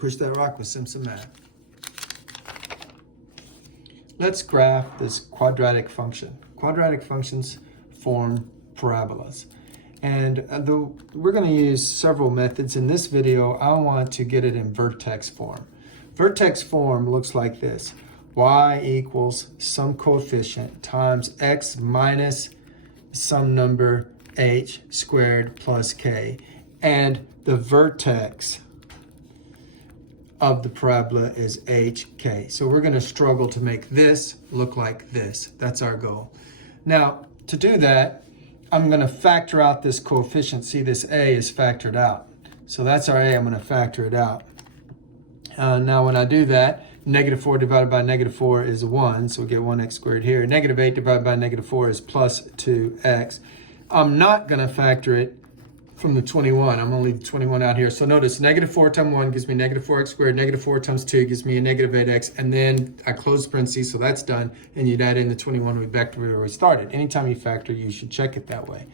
Push that rock with Simpson Math. Let's graph this quadratic function. Quadratic functions form parabolas. And we're going to use several methods. In this video, I want to get it in vertex form. Vertex form looks like this. Y equals some coefficient times x minus some number h squared plus k. And the vertex of the parabola is hk. So we're going to struggle to make this look like this. That's our goal. Now, to do that, I'm going to factor out this coefficient. See, this a is factored out. So that's our a. I'm going to factor it out. Now, when I do that, negative 4 divided by negative 4 is 1. So we get 1x squared here. Negative 8 divided by negative 4 is plus 2x. I'm not going to factor it from the 21. I'm going to leave the 21 out here. So notice negative 4 times 1 gives me negative 4x squared. Negative 4 times 2 gives me a negative 8x. And then I close parentheses, so that's done. And you'd add in the 21, we're back to where we started. Anytime you factor, you should check it that way.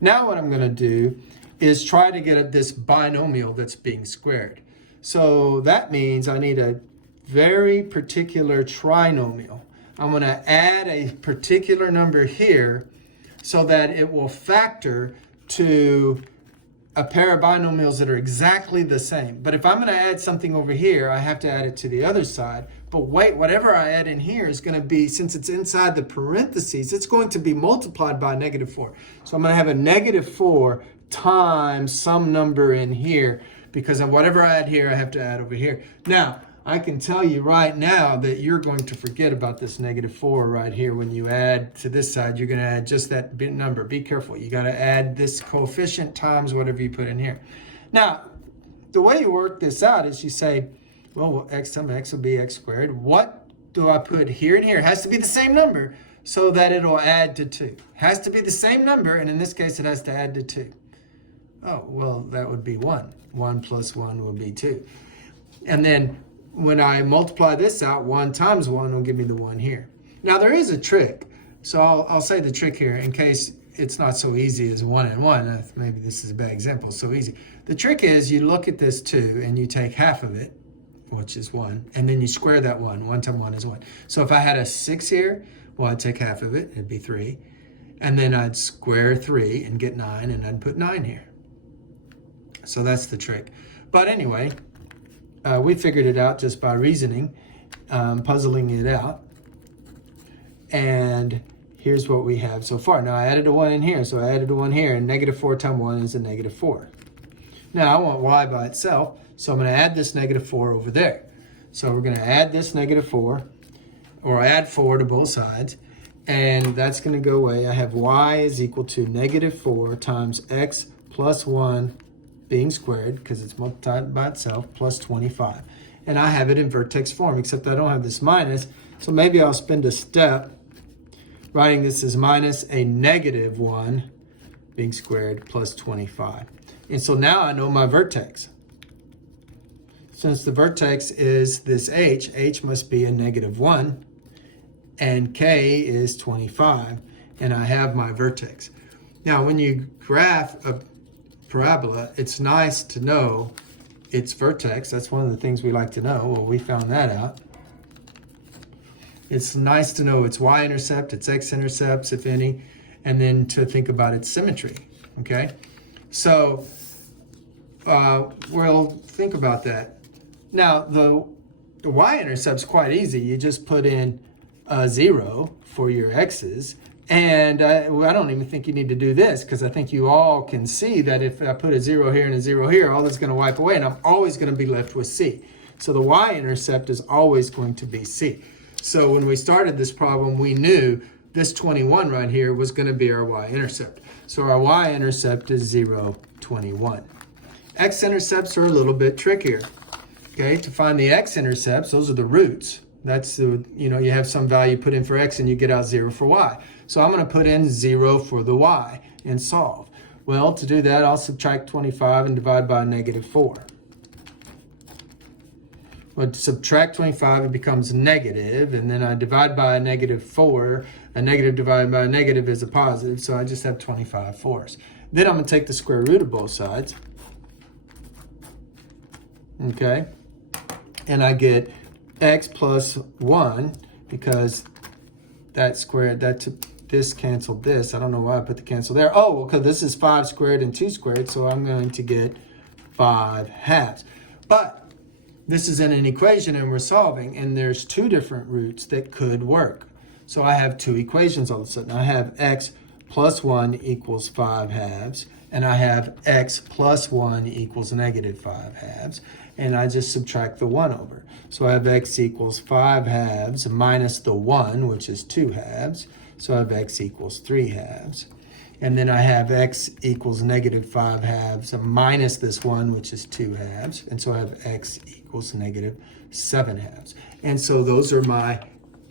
Now what I'm going to do is try to get at this binomial that's being squared. So that means I need a very particular trinomial. I'm going to add a particular number here so that it will factor to a pair of binomials that are exactly the same. But if I'm going to add something over here, I have to add it to the other side. But wait, whatever I add in here is going to be, since it's inside the parentheses, it's going to be multiplied by negative 4. So I'm going to have a negative 4 times some number in here, because of whatever I add here, I have to add over here. Now, I can tell you right now that you're going to forget about this negative 4 right here. When you add to this side, you're going to add just that bit number. Be careful. You got to add this coefficient times whatever you put in here. Now, the way you work this out is you say, well, x times x will be x squared. What do I put here and here? It has to be the same number so that it'll add to 2. It has to be the same number, and in this case, it has to add to 2. Oh, well, that would be 1. 1 plus 1 will be 2. And then when I multiply this out, 1 times 1 will give me the 1 here. Now, there is a trick. So I'll say the trick here in case it's not so easy as 1 and 1. Maybe this is a bad example, so easy. The trick is you look at this 2 and you take half of it, which is 1, and then you square that 1. 1 times 1 is 1. So if I had a 6 here, well, I'd take half of it. It'd be 3. And then I'd square 3 and get 9, and I'd put 9 here. So that's the trick. But anyway, we figured it out just by reasoning, puzzling it out. And here's what we have so far. Now, I added a 1 in here, so I added a 1 here, and negative 4 times 1 is a negative 4. Now, I want y by itself, so I'm going to add this negative 4 over there. So we're going to add this negative 4, or add 4 to both sides, and that's going to go away. I have y is equal to negative 4 times x plus 1 being squared, because it's multiplied by itself, plus 25. And I have it in vertex form, except I don't have this minus, so maybe I'll spend a step writing this as minus a negative 1 being squared plus 25. And so now I know my vertex. Since the vertex is this h must be a negative 1, and k is 25, and I have my vertex. Now, when you graph a parabola, it's nice to know its vertex. That's one of the things we like to know. Well, we found that out. It's nice to know its y-intercept, its x-intercepts, if any, and then to think about its symmetry, okay? So we'll think about that. Now, the y-intercept's quite easy. You just put in a 0 for your x's. And I don't even think you need to do this, because I think you all can see that if I put a 0 here and a 0 here, all that's going to wipe away, and I'm always going to be left with c. So the y-intercept is always going to be c. So when we started this problem, we knew this 21 right here was going to be our y-intercept. So our y-intercept is 0, 21. X-intercepts are a little bit trickier. Okay, to find the x-intercepts, those are the roots. That's the, you have some value put in for x and you get out 0 for y. So I'm going to put in 0 for the y and solve. Well, to do that, I'll subtract 25 and divide by negative 4. Well, to subtract 25, it becomes negative, and then I divide by a negative 4. A negative divided by a negative is a positive, so I just have 25 fourths. Then I'm going to take the square root of both sides. Okay, and I get x plus 1, because that squared, this canceled this. I don't know why I put the cancel there. Oh, well, because this is 5 squared and 2 squared, so I'm going to get 5 halves. But this is in an equation and we're solving, and there's 2 different roots that could work. So I have 2 equations all of a sudden. I have x plus 1 equals 5 halves, and I have x plus 1 equals negative 5 halves, and I just subtract the 1 over. So I have x equals 5 halves minus the 1, which is 2 halves. So I have x equals 3 halves. And then I have x equals negative 5 halves minus this 1, which is 2 halves. And so I have x equals negative 7 halves. And so those are my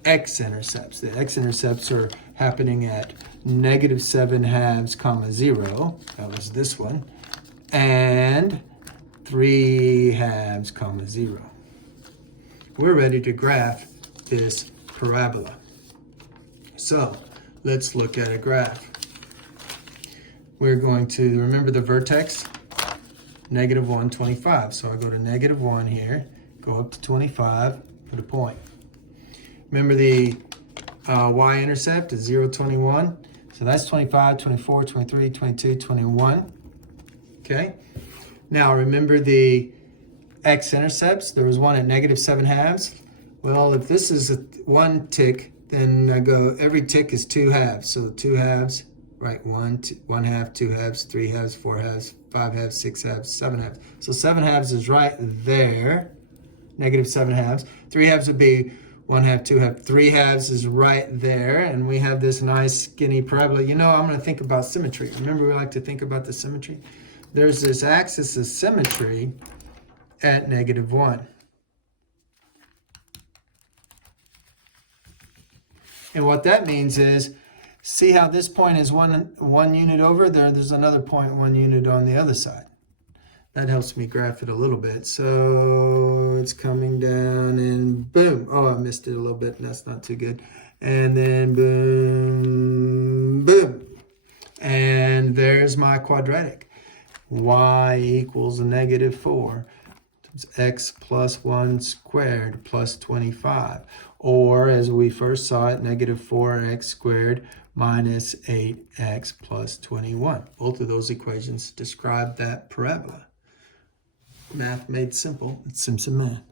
X-intercepts. The X-intercepts are happening at negative 7 halves, comma 0. That was this one. And 3 halves, comma 0. We're ready to graph this parabola. So let's look at a graph. We're going to remember the vertex, negative 1, 25. So I go to negative 1 here, go up to 25, put a point. Remember the Y-intercept is 0, 21. So that's 25, 24, 23, 22, 21. Okay. Now remember the X-intercepts. There was one at negative 7 halves. Well, if this is one tick, then I go, every tick is 2 halves. So 2 halves, right, 1 half, 2 halves, 3 halves, 4 halves, 5 halves, 6 halves, 7 halves. So 7 halves is right there, negative 7 halves. 3 halves would be 1 half, 2 halves. 3 halves is right there, and we have this nice skinny parabola. You know, I'm going to think about symmetry. Remember, we like to think about the symmetry? There's this axis of symmetry at negative 1. And what that means is, see how this point is one unit over? There's another point 1 unit on the other side. That helps me graph it a little bit. So it's coming down and boom. Oh, I missed it a little bit, and that's not too good. And then boom, boom. And there's my quadratic. Y equals negative 4. X plus 1 squared plus 25. Or, as we first saw it, negative 4x squared minus 8x plus 21. Both of those equations describe that parabola. Math made simple. It's Simpson math.